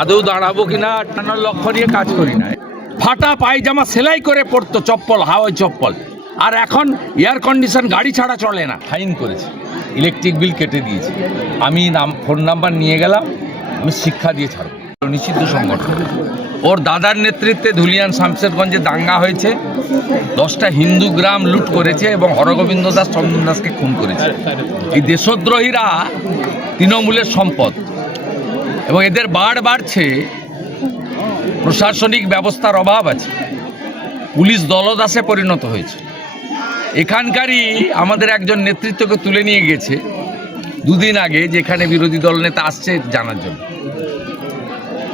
আদৌ দাঁড়াবো কিনা টানার লক্ষ্য নিয়ে কাজ করি না। ফাটা পায়জামা সেলাই করে পড়তো, চপ্পল, হাওয়াই চপ্পল, আর এখন এয়ার কন্ডিশন গাড়ি ছাড়া চলে না। ফাইন করেছে, ইলেকট্রিক বিল কেটে দিয়েছে। আমি ফোন নাম্বার নিয়ে গেলাম, আমি শিক্ষা দিয়ে ছাড়ব। নিষিদ্ধ সংগঠন। ওর দাদার নেতৃত্বে ধুলিয়ান শামশেরগঞ্জে দাঙ্গা হয়েছে, 10টা হিন্দু গ্রাম লুট করেছে এবং হরগোবিন্দ দাস, চন্দন দাসকে খুন করেছে। এই দেশদ্রোহীরা তৃণমূলের সম্পদ এবং এদের বাড়ছে। প্রশাসনিক ব্যবস্থার অভাব আছে, পুলিশ দলদাসে পরিণত হয়েছে। এখানকারই আমাদের একজন নেতৃত্বকে তুলে নিয়ে গেছে দুদিন আগে, যেখানে বিরোধী দল নেতা আসছে জানার জন্য।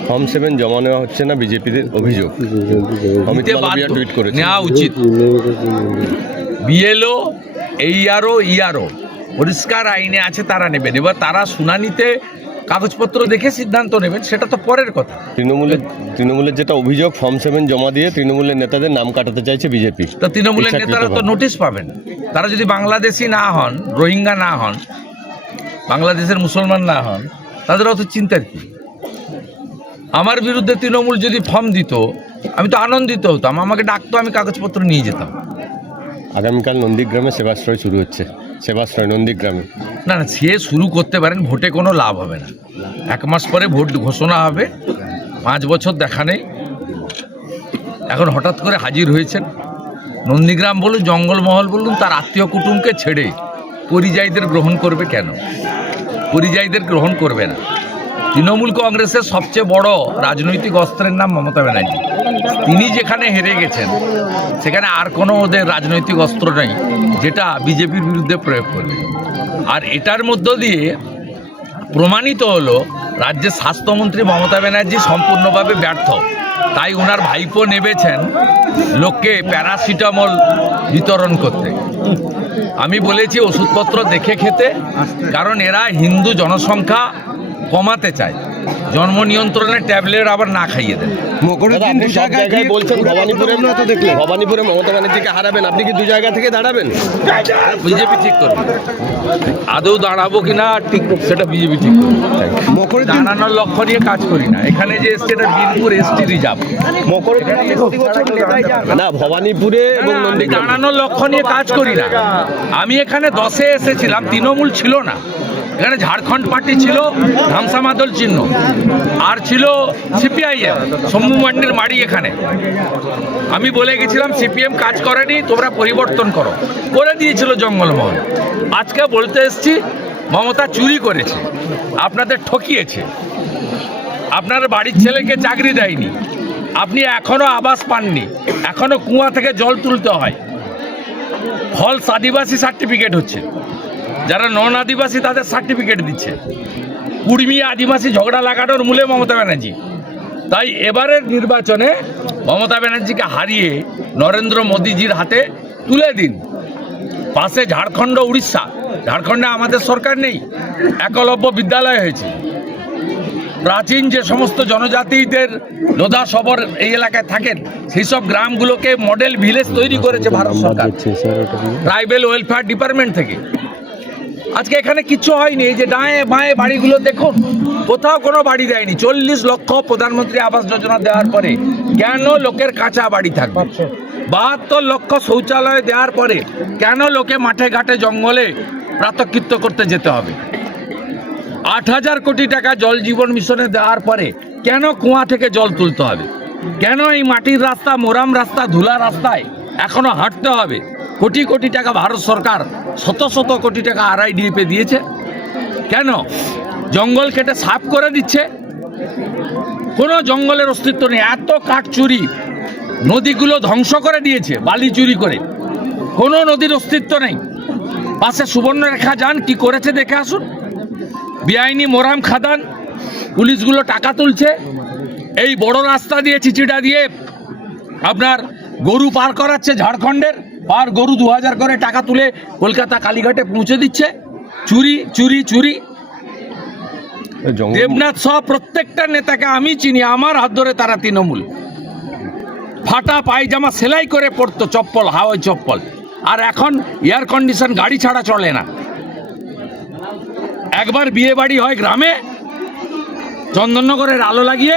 ফর্ম 7 জমা নেওয়া হচ্ছে না, বিজেপিদের অভিযোগ। টুইট করে নেওয়া উচিত। বিএলও, এইআরও, ইআরও পরিষ্কার আইনে আছে, তারা নেবেন। এবার তারা শুনানিতে কাগজপত্র দেখে সিদ্ধান্ত নেবেন, সেটা তো পরের কথা। তৃণমূলের যেটা অভিযোগ, ফর্ম 7 জমা দিয়ে তৃণমূলের নেতাদের নাম কাটাতে চাইছে বিজেপি। তো তৃণমূলের নেতারা তো নোটিশ পাবেন। তারা যদি বাংলাদেশি না হন, রোহিঙ্গা না হন, বাংলাদেশের মুসলমান না হন, তাদের অত চিন্তার কি? আমার বিরুদ্ধে তৃণমূল যদি ফর্ম দিত, আমি তো আনন্দিত হতাম, আমাকে ডাকতো, আমি কাগজপত্র নিয়ে যেতাম। আগামীকাল নন্দীগ্রামে সেবাশ্রয় শুরু হচ্ছে, সেবাশ্রয় নন্দীগ্রামে। না, সে শুরু করতে পারেন, ভোটে কোনো লাভ হবে না। 1 মাস পরে ভোট ঘোষণা হবে, 5 বছর দেখা নেই। এখন হঠাৎ করে হাজির হয়েছেন। নন্দীগ্রাম বলুন, জঙ্গলমহল বলুন, তার আত্মীয় কুটুমকে ছেড়ে পরিযায়ীদের গ্রহণ করবে কেন? পরিযায়ীদের গ্রহণ করবে না। তৃণমূল কংগ্রেসের সবচেয়ে বড় রাজনৈতিক অস্ত্রের নাম মমতা ব্যানার্জি। তিনি যেখানে হেরে গেছেন, সেখানে আর কোনো ওদের রাজনৈতিক অস্ত্র নেই যেটা বিজেপির বিরুদ্ধে প্রয়োগ করবে। আর এটার মধ্য দিয়ে প্রমাণিত হলো রাজ্যের স্বাস্থ্যমন্ত্রী মমতা ব্যানার্জি সম্পূর্ণভাবে ব্যর্থ। তাই ওনার ভাইপো নেমেছেন লোককে প্যারাসিটামল বিতরণ করতে। আমি বলেছি ওষুধপত্র দেখে খেতে, কারণ এরা হিন্দু জনসংখ্যা কমাতে চায়, জন্ম নিয়ন্ত্রণের ট্যাবলেট আবার না খাইয়ে দেন। বলছেন ভবানীপুরে মমতা ব্যানার্জিকে হারাবেন, আপনি কি 2 জায়গা থেকে দাঁড়াবেন? বিজেপি ঠিক করবে। আদৌ দাঁড়াবো কিনা ঠিক সেটা বিজেপি ঠিক করবে। দাঁড়ানোর লক্ষ্য নিয়ে কাজ করি না। এখানে যে এসছে, এটা বীরপুর এসটি রিজার্ভ। না, ভবানীপুরে এবং দাঁড়ানোর লক্ষ্য নিয়ে কাজ করি না। আমি এখানে 10-এ এসেছিলাম, তৃণমূল ছিল না এখানে। ঝাড়খণ্ড পার্টি ছিল, ধামসা মাদল চিহ্ন, আর ছিল সিপিআইএম, শম্ভু মান্ডির মাড়ি। এখানে আমি বলে গেছিলাম সিপিএম কাজ করেনি, তোমরা পরিবর্তন করো, করে দিয়েছিল জঙ্গলমহল। আজকে বলতে এসছি মমতা চুরি করেছে, আপনাদের ঠকিয়েছে, আপনার বাড়ির ছেলেকে চাকরি দেয়নি, আপনি এখনো আবাস পাননি, এখনো কুয়া থেকে জল তুলতে হয়, ফলস আদিবাসী সার্টিফিকেট হচ্ছে, যারা নন আদিবাসী তাদের সার্টিফিকেট দিচ্ছে। কুর্মী আদিবাসী ঝগড়া লাগানোর মূলে মমতা ব্যানার্জি। তাই এবারের নির্বাচনে মমতা ব্যানার্জিকে হারিয়ে নরেন্দ্র মোদীজির হাতে তুলে দিন। পাশে ঝাড়খণ্ড, উড়িষ্যা। ঝাড়খণ্ডে আমাদের সরকার নেই, একলব্য বিদ্যালয় হয়েছে। প্রাচীন যে সমস্ত জনজাতিদের লোধা সবর এই এলাকায় থাকেন, সেই সব গ্রামগুলোকে মডেল ভিলেজ তৈরি করেছে ভারত সরকার, ট্রাইবেল ওয়েলফেয়ার ডিপার্টমেন্ট থেকে। আজকে এখানে কিছু হয়নি। এই যে ডায়ে বাঁয়ে বাড়িগুলো দেখুন, কোথাও কোনো বাড়ি দেয়নি। 40 লক্ষ প্রধানমন্ত্রী আবাস যোজনা দেওয়ার পরে কেন লোকের কাঁচা বাড়ি থাকবে? 72 লক্ষ শৌচালয় দেওয়ার পরে কেন লোকে মাঠে ঘাটে জঙ্গলে প্রাতকৃত্য করতে যেতে হবে? 8000 কোটি টাকা জল জীবন মিশনে দেওয়ার পরে কেন কুয়া থেকে জল তুলতে হবে? কেন এই মাটির রাস্তা, মোরাম রাস্তা, ধুলা রাস্তায় এখনো হাঁটতে হবে? কোটি কোটি টাকা ভারত সরকার, শত কোটি টাকা RIDF দিয়েছে। কেন? জঙ্গল কেটে সাফ করে দিচ্ছে, কোনো জঙ্গলের অস্তিত্ব নেই। এত কাঠ চুরি, নদীগুলো ধ্বংস করে দিয়েছে বালি চুরি করে, কোনো নদীর অস্তিত্ব নেই। পাশে সুবর্ণরেখা যান, কি করেছে দেখে আসুন। বেআইনি মোরাম খাদান, পুলিশগুলো টাকা তুলছে। এই বড় রাস্তা দিয়ে, চিচিডা দিয়ে আপনার গরু পার করাচ্ছে, ঝাড়খণ্ডের পার গরু 2000 করে টাকা তুলে কলকাতা কালীঘাটে পৌঁছে দিচ্ছে। চুরি চুরি চুরি। দেবনাথ সহ প্রত্যেকটা নেতাকে আমি চিনি, আমার হাত ধরে তারা তৃণমূল। ফাটা পায়জামা সেলাই করে পড়তো, চপ্পল, হাওয়াই চপ্পল, আর এখন এয়ার কন্ডিশন গাড়ি ছাড়া চলে না। একবার বিয়ে বাড়ি হয় গ্রামে, চন্দননগরের আলো লাগিয়ে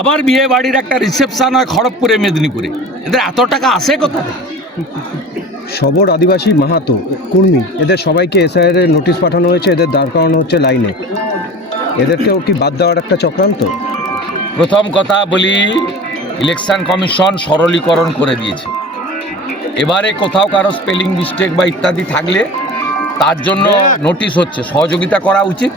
আবার বিয়ে বাড়ির একটা রিসেপশন হয় খড়গপুরে, মেদিনীপুরে। এদের এত টাকা আসে কোথা থেকে? সবর আদিবাসী মাহাতো কুর্মী এদের সবাইকে এসআইআর এর নোটিশ পাঠানো হয়েছে, এদের দাঁড় করানো হচ্ছে লাইনে। এদেরকেও কি বাদ দেওয়ার একটা চক্রান্ত? প্রথম কথা বলি, ইলেকশন কমিশন সরলীকরণ করে দিয়েছে। এবারে কোথাও কারো স্পেলিং মিস্টেক বা ইত্যাদি থাকলে তার জন্য নোটিশ হচ্ছে, সহযোগিতা করা উচিত।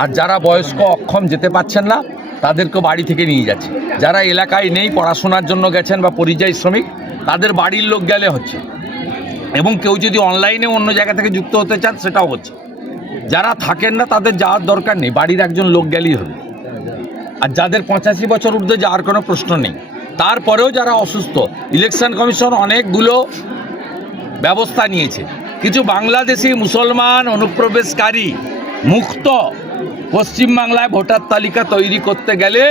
আর যারা বয়স্ক অক্ষম যেতে পারছেন না তাদেরকে বাড়ি থেকে নিয়ে যাচ্ছে। যারা এলাকায় নেই, পড়াশোনার জন্য গেছেন বা পরিযায়ী শ্রমিক, তাদের বাড়ির লোক গেলে হচ্ছে। এবং কেউ যদি অনলাইনে অন্য জায়গা থেকে যুক্ত হতে চান সেটাও হচ্ছে। যারা থাকেন না তাদের যাওয়ার দরকার নেই, বাড়ির একজন লোক গেলেই হবে। আর যাদের 85 বছর ঊর্ধ্বে যাওয়ার কোনো প্রশ্ন নেই। তারপরেও যারা অসুস্থ, ইলেকশন কমিশন অনেকগুলো ব্যবস্থা নিয়েছে। কিছু বাংলাদেশি মুসলমান অনুপ্রবেশকারী মুক্ত পশ্চিমবাংলায় ভোটার তালিকা তৈরি করতে গেলে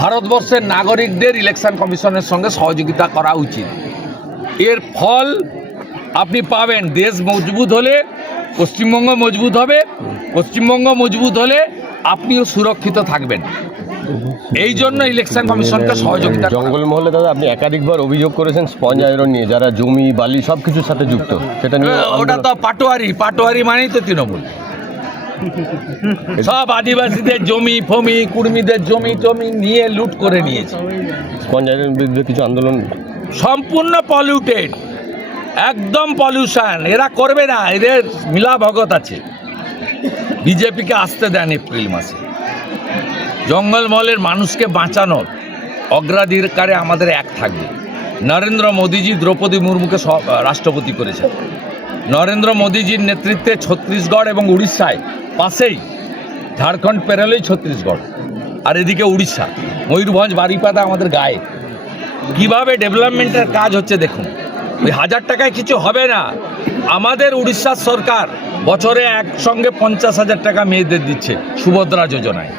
ভারতবর্ষের নাগরিকদের ইলেকশন কমিশনের সঙ্গে সহযোগিতা করা উচিত। এর ফল আপনি পাবেন। দেশ মজবুত হলে পশ্চিমবঙ্গ মজবুত হবে, পশ্চিমবঙ্গ মজবুত হলে আপনিও সুরক্ষিত থাকবেন। এই জন্য ইলেকশন কমিশনকে সহযোগিতা করা। জঙ্গলমহলে দাদা আপনি একাধিকবার অভিযোগ করেছেন স্পঞ্জ আয়রন নিয়ে, যারা জমি বালি সব কিছুর সাথে যুক্ত, সেটা নিয়ে ওটা তো পাটোয়ারি মানেই তো তৃণমূল। সব আদিবাসীদের জমি ফমি, কুর্মীদের জমি টমি নিয়ে লুট করে নিয়েছে। স্পঞ্জ আয়রনের বিরুদ্ধে কিছু আন্দোলন সম্পূর্ণ পলিউটেড, একদম পলিউশন। এরা করবে না, এদের মিলা ভগত আছে। বিজেপিকে আসতে দেন এপ্রিল মাসে। জঙ্গলমহলের মানুষকে বাঁচানোর অগ্রাধিকারে আমাদের এক থাকবে। নরেন্দ্র মোদীজি দ্রৌপদী মুর্মুকে রাষ্ট্রপতি করেছেন। নরেন্দ্র মোদীজির নেতৃত্বে ছত্তিশগড় এবং উড়িষ্যায় পাশেই, ঝাড়খণ্ড পেরোলেই ছত্তিশগড়, আর এদিকে উড়িষ্যা, ময়ূরভঞ্জ, বারিপাদা আমাদের গায়ে। কিভাবে ডেভেলপমেন্টের কাজ হচ্ছে দেখুন। ওই 1000 টাকায় কিছু হবে না। আমাদের উড়িষ্যার সরকার বছরে একসঙ্গে 50,000 টাকা মেয়েদের দিচ্ছে সুভদ্রা যোজনায়।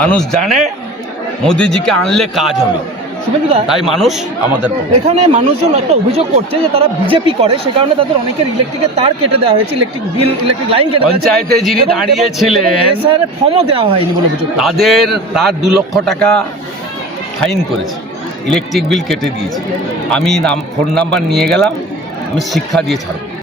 মানুষ জানে মোদিজিকে আনলে কাজ হবে, শুভেন্দুদা, তাই মানুষ আমাদের পক্ষে। এখানে মানুষজন একটা অভিযোগ করছে যে তারা বিজেপি করে, সে কারণে তাদের অনেকের ইলেকট্রিকের তার কেটে দেওয়া হয়েছে, ইলেকট্রিক লাইন কেটে দেওয়া হয়েছে। পঞ্চায়েতে যিনি দাঁড়িয়েছিলেন এসআইআর ফর্মও দেওয়া হয়নি বলে অভিযোগ করছে। তার 2 লক্ষ টাকা ফাইন করেছে, ইলেকট্রিক বিল কেটে দিয়েছে। আমি ফোন নাম্বার নিয়ে গেলাম, আমি শিক্ষা দিয়ে ছাড়ব।